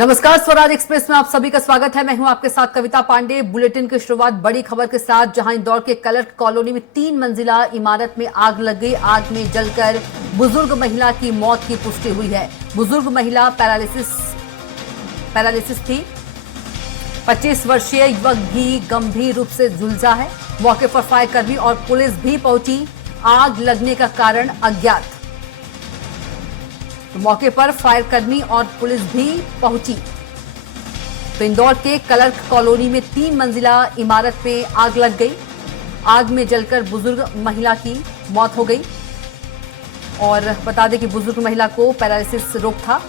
नमस्कार, स्वराज एक्सप्रेस में आप सभी का स्वागत है। मैं हूं आपके साथ कविता पांडे। बुलेटिन की शुरुआत बड़ी खबर के साथ, जहां इंदौर के क्लर्क कॉलोनी में 3 मंजिला इमारत में आग लग गई। आग में जलकर बुजुर्ग महिला की मौत की पुष्टि हुई है। बुजुर्ग महिला पैरालिसिस थी। 25 वर्षीय युवक भी गंभीर रूप से झुलसा है। मौके पर फायरकर्मी और पुलिस भी पहुंची। आग लगने का कारण अज्ञात। तो मौके पर फायरकर्मी और पुलिस भी पहुंची। तो इंदौर के क्लर्क कॉलोनी में 3 मंजिला इमारत में आग लग गई। आग में जलकर बुजुर्ग महिला की मौत हो गई। और बता दें कि बुजुर्ग महिला को पैरालिसिस रोग था।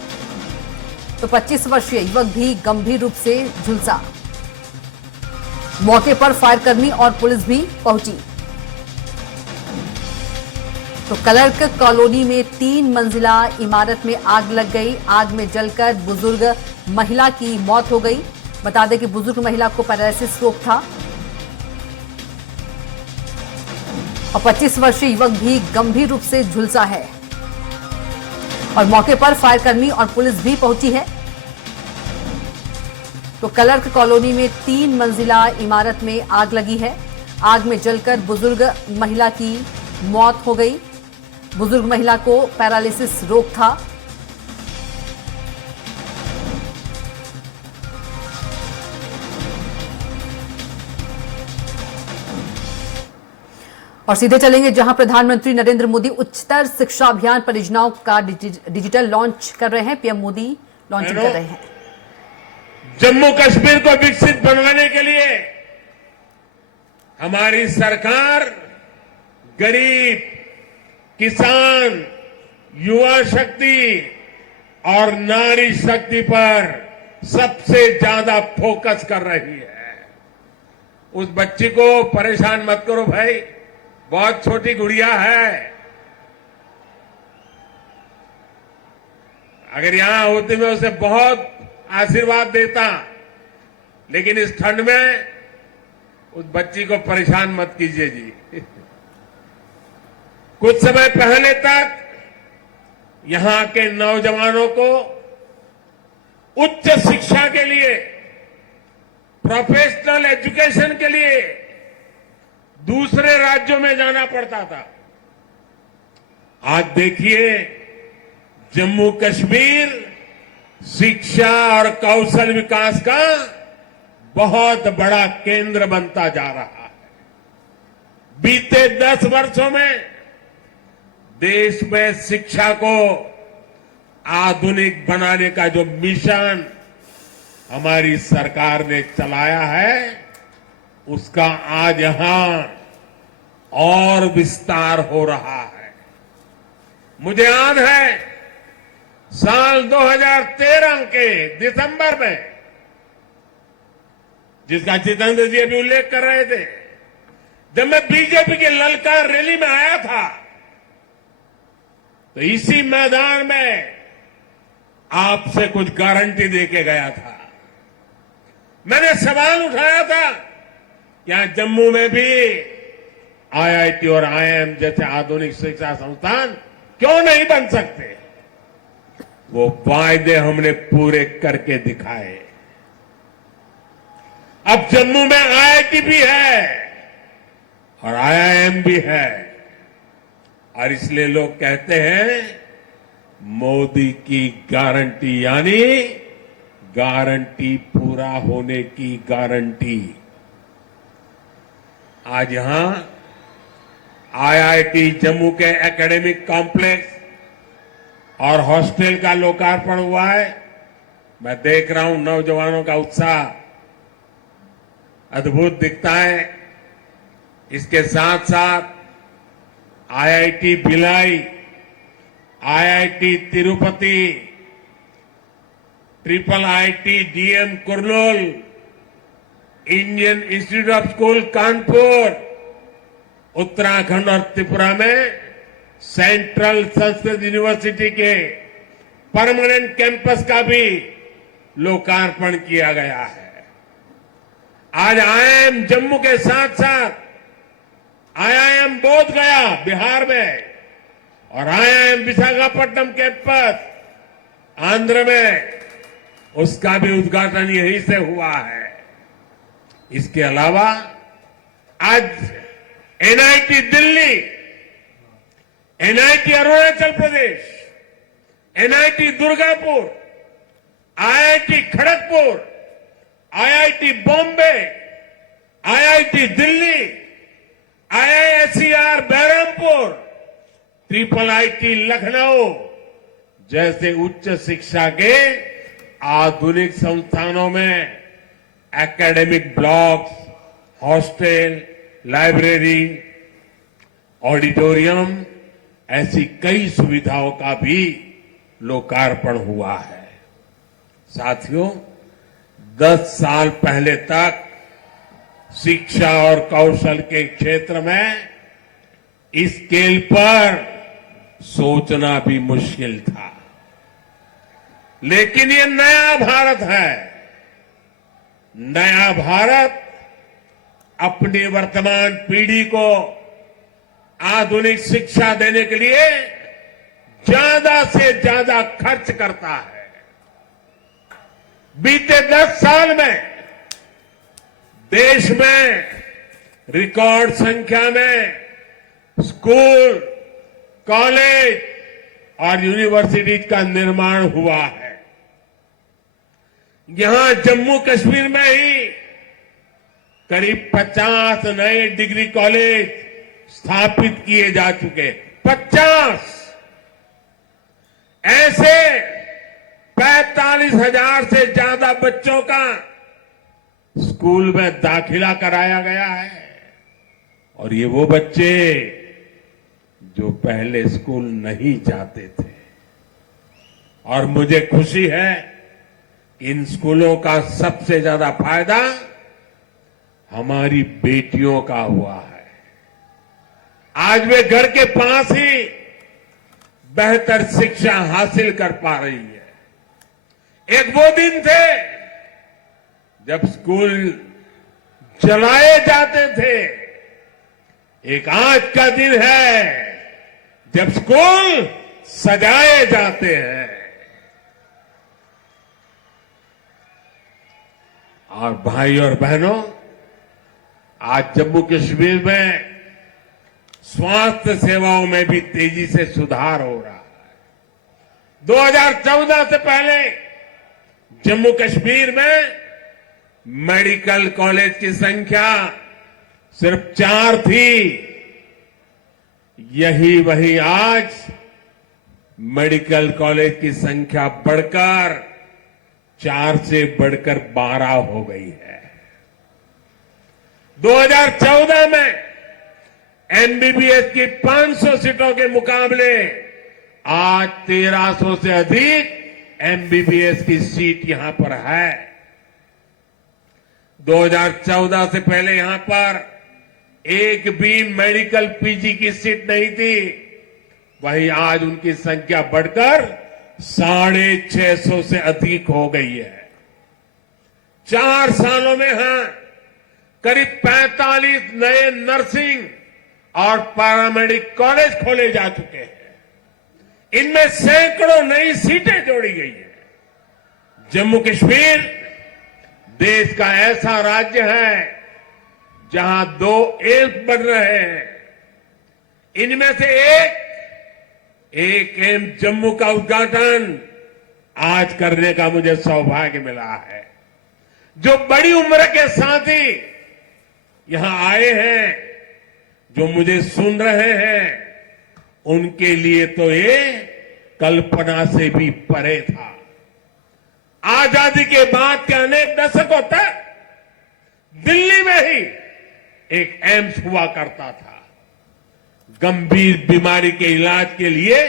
तो 25 वर्षीय युवक भी गंभीर रूप से झुलसा। मौके पर फायरकर्मी और पुलिस भी पहुंची। तो क्लर्क कॉलोनी में 3 मंजिला इमारत में आग लग गई। आग में जलकर बुजुर्ग महिला की मौत हो गई। बता दें कि बुजुर्ग महिला को पैरालिसिस रोग था और 25 वर्षीय युवक भी गंभीर रूप से झुलसा है। और मौके पर फायरकर्मी और पुलिस भी पहुंची है। तो क्लर्क कॉलोनी में 3 मंजिला इमारत में आग लगी है। आग में जलकर बुजुर्ग महिला की मौत हो गई। बुजुर्ग महिला को पैरालिसिस रोग था। और सीधे चलेंगे जहां प्रधानमंत्री नरेंद्र मोदी उच्चतर शिक्षा अभियान परियोजनाओं का डिजिटल लॉन्च कर रहे हैं। पीएम मोदी लॉन्चिंग कर रहे हैं। जम्मू कश्मीर को विकसित बनाने के लिए हमारी सरकार गरीब, किसान, युवा शक्ति और नारी शक्ति पर सबसे ज्यादा फोकस कर रही है। उस बच्ची को परेशान मत करो भाई, बहुत छोटी गुड़िया है। अगर यहां होती मैं उसे बहुत आशीर्वाद देता, लेकिन इस ठंड में उस बच्ची को परेशान मत कीजिए जी। कुछ समय पहले तक यहां के नौजवानों को उच्च शिक्षा के लिए, प्रोफेशनल एजुकेशन के लिए दूसरे राज्यों में जाना पड़ता था। आज देखिए, जम्मू कश्मीर शिक्षा और कौशल विकास का बहुत बड़ा केंद्र बनता जा रहा है। बीते 10 वर्षों में देश में शिक्षा को आधुनिक बनाने का जो मिशन हमारी सरकार ने चलाया है, उसका आज यहां और विस्तार हो रहा है। मुझे याद है साल 2013 के दिसंबर में, जिसका जितेंद्र जी अभी उल्लेख कर रहे थे, जब मैं बीजेपी के ललकार रैली में आया था, तो इसी मैदान में आपसे कुछ गारंटी देके गया था। मैंने सवाल उठाया था, यहां जम्मू में भी आईआईटी और आईआईएम जैसे आधुनिक शिक्षा संस्थान क्यों नहीं बन सकते। वो वायदे हमने पूरे करके दिखाए। अब जम्मू में आईआईटी भी है और आईआईएम भी है, और इसलिए लोग कहते हैं मोदी की गारंटी, यानी गारंटी पूरा होने की गारंटी। आज यहां आईआईटी जम्मू के एकेडमिक कॉम्प्लेक्स और हॉस्टल का लोकार्पण हुआ है। मैं देख रहा हूं नौजवानों का उत्साह अद्भुत दिखता है। इसके साथ साथ IIT Bhilai, IIT Tirupati, triple IT DM Kurnool, Indian institute of school Kanpur, Uttarakhand और त्रिपुरा में सेंट्रल संस्कृत यूनिवर्सिटी के परमानेंट कैंपस का भी लोकार्पण किया गया है। आज आईआईएम जम्मू के साथ साथ आईआईएम बोध गया बिहार में और आईआईएम विशाखापट्टनम कैंपस आंध्र में उसका भी उद्घाटन यहीं से हुआ है। इसके अलावा आज NIT Delhi, NIT Arunachal Pradesh, NIT Durgapur, IIT Kharagpur, IIT Bombay, IIT Delhi, IISER Berhampur, triple IT Lucknow जैसे उच्च शिक्षा के आधुनिक संस्थानों में academic blocks, hostel, library, auditorium ऐसी कई सुविधाओं का भी लोकार्पण हुआ है। साथियों, 10 साल पहले तक शिक्षा और कौशल के क्षेत्र में इस स्केल पर सोचना भी मुश्किल था, लेकिन ये नया भारत है। नया भारत अपनी वर्तमान पीढ़ी को आधुनिक शिक्षा देने के लिए ज्यादा से ज्यादा खर्च करता है। बीते 10 साल में देश में रिकॉर्ड संख्या में स्कूल, कॉलेज और यूनिवर्सिटीज का निर्माण हुआ है। यहां जम्मू कश्मीर में ही करीब 50 नए डिग्री कॉलेज स्थापित किए जा चुके। 50 ऐसे 45,000 से ज्यादा बच्चों का स्कूल में दाखिला कराया गया है। और ये वो बच्चे जो पहले स्कूल नहीं जाते थे। और मुझे खुशी है कि इन स्कूलों का सबसे ज्यादा फायदा हमारी बेटियों का हुआ है। आज वे घर के पास ही बेहतर शिक्षा हासिल कर पा रही है। एक वो दिन थे जब स्कूल जलाए जाते थे, एक आज का दिन है जब स्कूल सजाए जाते हैं। और भाई और बहनों, आज जम्मू कश्मीर में स्वास्थ्य सेवाओं में भी तेजी से सुधार हो रहा है। 2014 से पहले जम्मू कश्मीर में मेडिकल कॉलेज की संख्या सिर्फ 4 थी। यही वही आज मेडिकल कॉलेज की संख्या बढ़कर 4 से बढ़कर 12 हो गई है। 2014 में एमबीबीएस की 500 सीटों के मुकाबले आज 1300 से अधिक एमबीबीएस की सीट यहां पर है। 2014 से पहले यहां पर एक भी मेडिकल पीजी की सीट नहीं थी। वहीं आज उनकी संख्या बढ़कर 650 से अधिक हो गई है। 4 सालों में यहां करीब 45 नए नर्सिंग और पैरामेडिक कॉलेज खोले जा चुके हैं। इनमें सैकड़ों नई सीटें जोड़ी गई है। जम्मू कश्मीर देश का ऐसा राज्य है जहां 2 एम्स बन रहे हैं। इनमें से एक एम्स जम्मू का उद्घाटन आज करने का मुझे सौभाग्य मिला है। जो बड़ी उम्र के साथी यहां आए हैं, जो मुझे सुन रहे हैं, उनके लिए तो ये कल्पना से भी परे था। आजादी के बाद के अनेक दशकों तक दिल्ली में ही एक एम्स हुआ करता था। गंभीर बीमारी के इलाज के लिए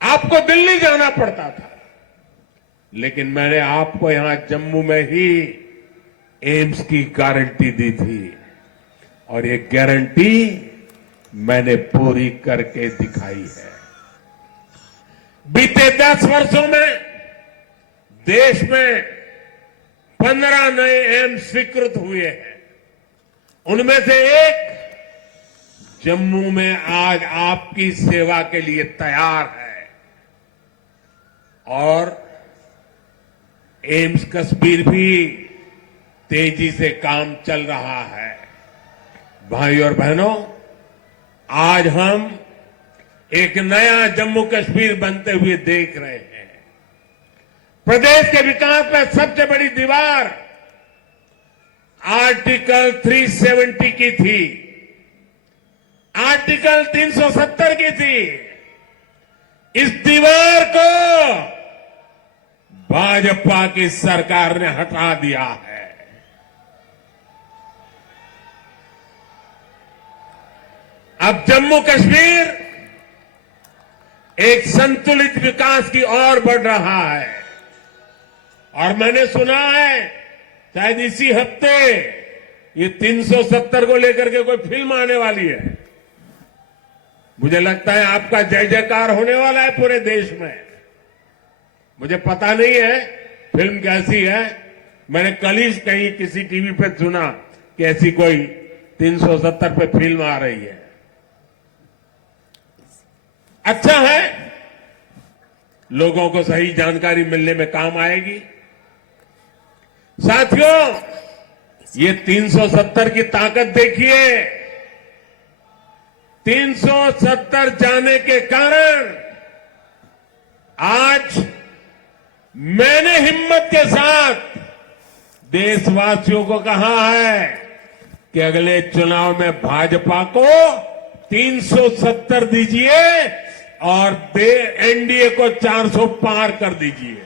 आपको दिल्ली जाना पड़ता था, लेकिन मैंने आपको यहां जम्मू में ही एम्स की गारंटी दी थी और ये गारंटी मैंने पूरी करके दिखाई है। बीते 10 वर्षों में देश में 15 नए एम्स स्वीकृत हुए हैं। उनमें से एक जम्मू में आज आपकी सेवा के लिए तैयार है। और एम्स कश्मीर भी तेजी से काम चल रहा है। भाई और बहनों, आज हम एक नया जम्मू कश्मीर बनते हुए देख रहे हैं। प्रदेश के विकास में सबसे बड़ी दीवार आर्टिकल 370 की थी, आर्टिकल 370 की थी। इस दीवार को भाजपा की सरकार ने हटा दिया है। अब जम्मू कश्मीर एक संतुलित विकास की ओर बढ़ रहा है। और मैंने सुना है शायद इसी हफ्ते ये 370 को लेकर के कोई फिल्म आने वाली है। मुझे लगता है आपका जय जयकार होने वाला है पूरे देश में। मुझे पता नहीं है फिल्म कैसी है। मैंने कल ही कहीं किसी टीवी पे सुना कि ऐसी कोई 370 पे फिल्म आ रही है। अच्छा है, लोगों को सही जानकारी मिलने में काम आएगी। साथियों, ये 370 की ताकत देखिए। 370 जाने के कारण आज मैंने हिम्मत के साथ देशवासियों को कहा है कि अगले चुनाव में भाजपा को 370 दीजिए और एनडीए को 400 पार कर दीजिए।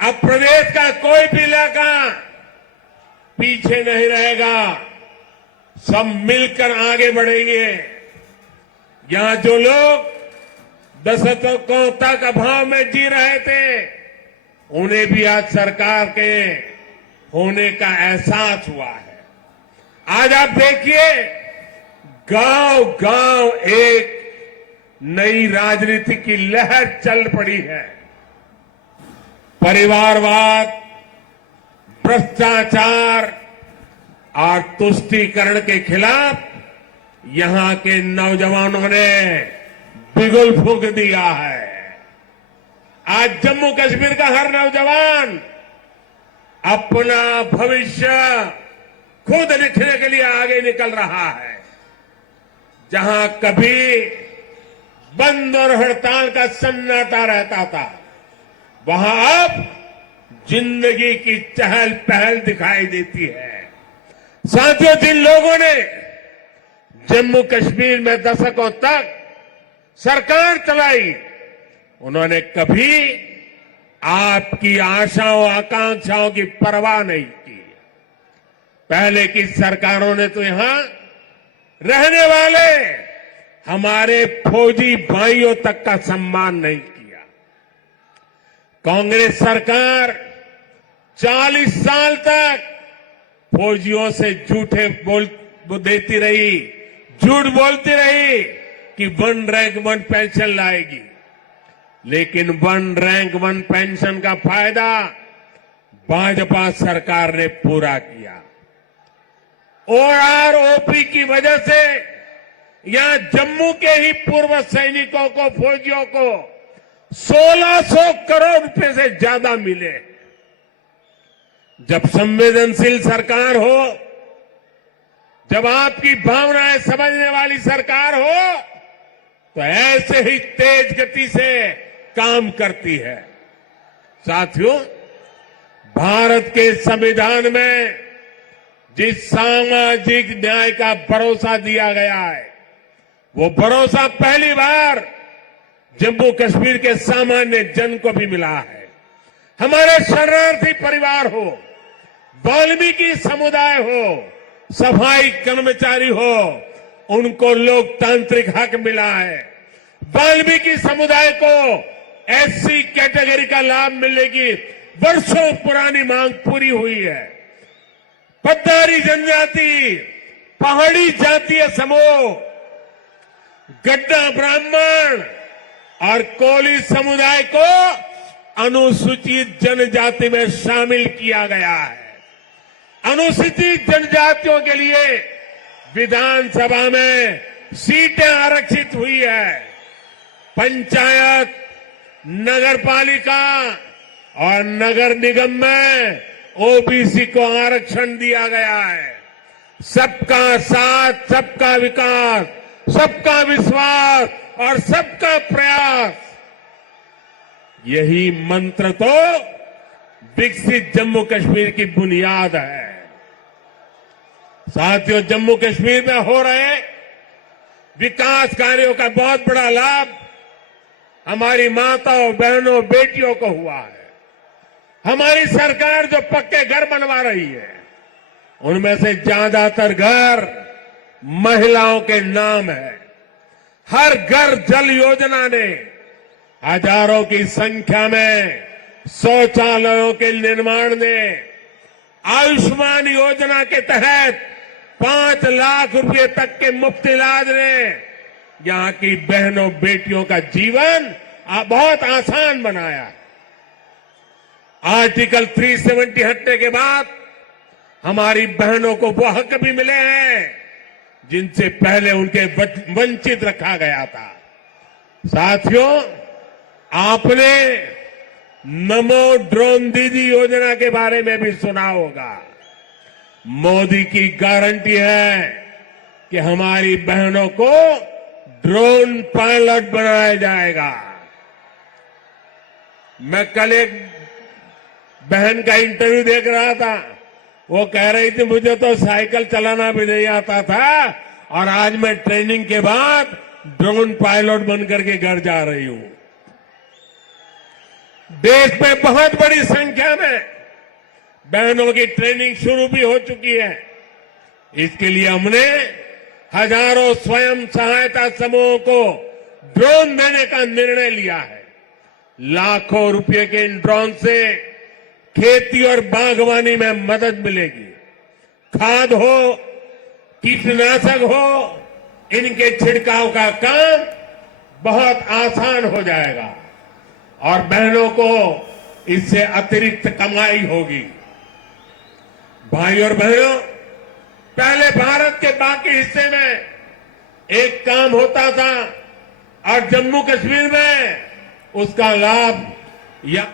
अब प्रदेश का कोई भी इलाका पीछे नहीं रहेगा, सब मिलकर आगे बढ़ेंगे। यहां जो लोग दशकों तक अभाव में जी रहे थे, उन्हें भी आज सरकार के होने का एहसास हुआ है। आज आप देखिए, गांव गांव एक नई राजनीति की लहर चल पड़ी है। परिवारवाद, भ्रष्टाचार और तुष्टीकरण के खिलाफ यहां के नौजवानों ने बिगुल फूंक दिया है। आज जम्मू कश्मीर का हर नौजवान अपना भविष्य खुद लिखने के लिए आगे निकल रहा है। जहां कभी बंद और हड़ताल का सन्नाटा रहता था, वहां अब जिंदगी की चहल पहल दिखाई देती है। साथियों, जिन लोगों ने जम्मू कश्मीर में दशकों तक सरकार चलाई, उन्होंने कभी आपकी आशाओं आकांक्षाओं की परवाह नहीं की। पहले की सरकारों ने तो यहां रहने वाले हमारे फौजी भाइयों तक का सम्मान नहीं किया। कांग्रेस सरकार 40 साल तक फौजियों से झूठे देती रही, झूठ बोलती रही कि 1 रैंक 1 पेंशन लाएगी। लेकिन 1 रैंक 1 पेंशन का फायदा भाजपा सरकार ने पूरा किया। ओआरओपी की वजह से यहां जम्मू के ही पूर्व सैनिकों को, फौजियों को 1600 करोड़ रुपए से ज्यादा मिले। जब संवेदनशील सरकार हो, जब आपकी भावनाएं समझने वाली सरकार हो, तो ऐसे ही तेज गति से काम करती है। साथियों, भारत के संविधान में जिस सामाजिक न्याय का भरोसा दिया गया है, वो भरोसा पहली बार जम्मू कश्मीर के सामान्य जन को भी मिला है। हमारे शरणार्थी परिवार हो, वाल्मीकि समुदाय हो, सफाई कर्मचारी हो, उनको लोकतांत्रिक हक मिला है। वाल्मीकि समुदाय को एससी कैटेगरी का लाभ मिलने की वर्षों पुरानी मांग पूरी हुई है। पद्दारी जनजाति, पहाड़ी जातीय समूह, गड्ढा ब्राह्मण और कोली समुदाय को अनुसूचित जनजाति में शामिल किया गया है। अनुसूचित जनजातियों के लिए विधानसभा में सीटें आरक्षित हुई है। पंचायत, नगर पालिका और नगर निगम में ओबीसी को आरक्षण दिया गया है। सबका साथ, सबका विकास, सबका विश्वास और सबका प्रयास, यही मंत्र तो विकसित जम्मू कश्मीर की बुनियाद है। साथियों, जम्मू कश्मीर में हो रहे विकास कार्यों का बहुत बड़ा लाभ हमारी माताओं, बहनों, बेटियों को हुआ है। हमारी सरकार जो पक्के घर बनवा रही है, उनमें से ज्यादातर घर महिलाओं के नाम है। हर घर जल योजना ने हजारों की संख्या में शौचालयों के निर्माण ने, आयुष्मान योजना के तहत 5 लाख रुपए तक के मुफ्त इलाज ने यहां की बहनों, बेटियों का जीवन बहुत आसान बनाया। आर्टिकल 370 हटने के बाद हमारी बहनों को वो हक भी मिले हैं जिनसे पहले उनके वंचित रखा गया था। साथियों, आपने नमो ड्रोन दीदी योजना के बारे में भी सुना होगा। मोदी की गारंटी है कि हमारी बहनों को ड्रोन पायलट बनाया जाएगा। मैं कल एक बहन का इंटरव्यू देख रहा था, वो कह रही थी मुझे तो साइकिल चलाना भी नहीं आता था और आज मैं ट्रेनिंग के बाद ड्रोन पायलट बनकर के घर जा रही हूं। देश में बहुत बड़ी संख्या में बहनों की ट्रेनिंग शुरू भी हो चुकी है। इसके लिए हमने हजारों स्वयं सहायता समूहों को ड्रोन देने का निर्णय लिया है। लाखों रुपए के इन ड्रोन से खेती और बागवानी में मदद मिलेगी। खाद हो, कीटनाशक हो, इनके छिड़काव का काम बहुत आसान हो जाएगा और बहनों को इससे अतिरिक्त कमाई होगी। भाई और बहनों, पहले भारत के बाकी हिस्से में एक काम होता था और जम्मू कश्मीर में उसका लाभ या